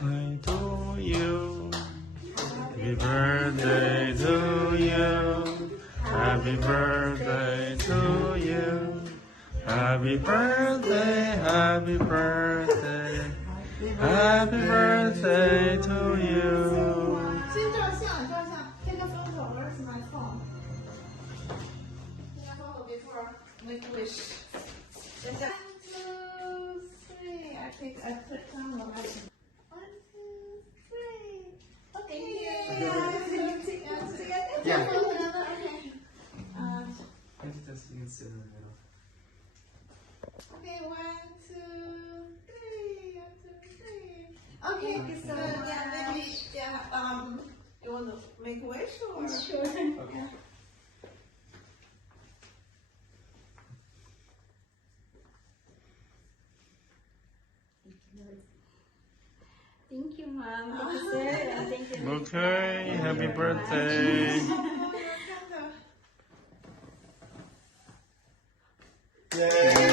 birthday to you. Happy birthday to you. Happy birthday to you. Happy birthday, happy birthday. Happy birthday to you. 先照相，照相，take a photo. Where's my phone? Take a photo before make wish. 等下。1, 2, 3. I put down the light. 1, 2, 3. Okay. Together. Yeah. Okay. I just you can sit in the middle. Okay. 1, 2, 3. 1, 2, 3. Okay. So yeah, maybe you want to make a wish or? Sure. Okay. Thank you, Mom. Thank you, sir. And thank you. Okay, happy birthday. Yay!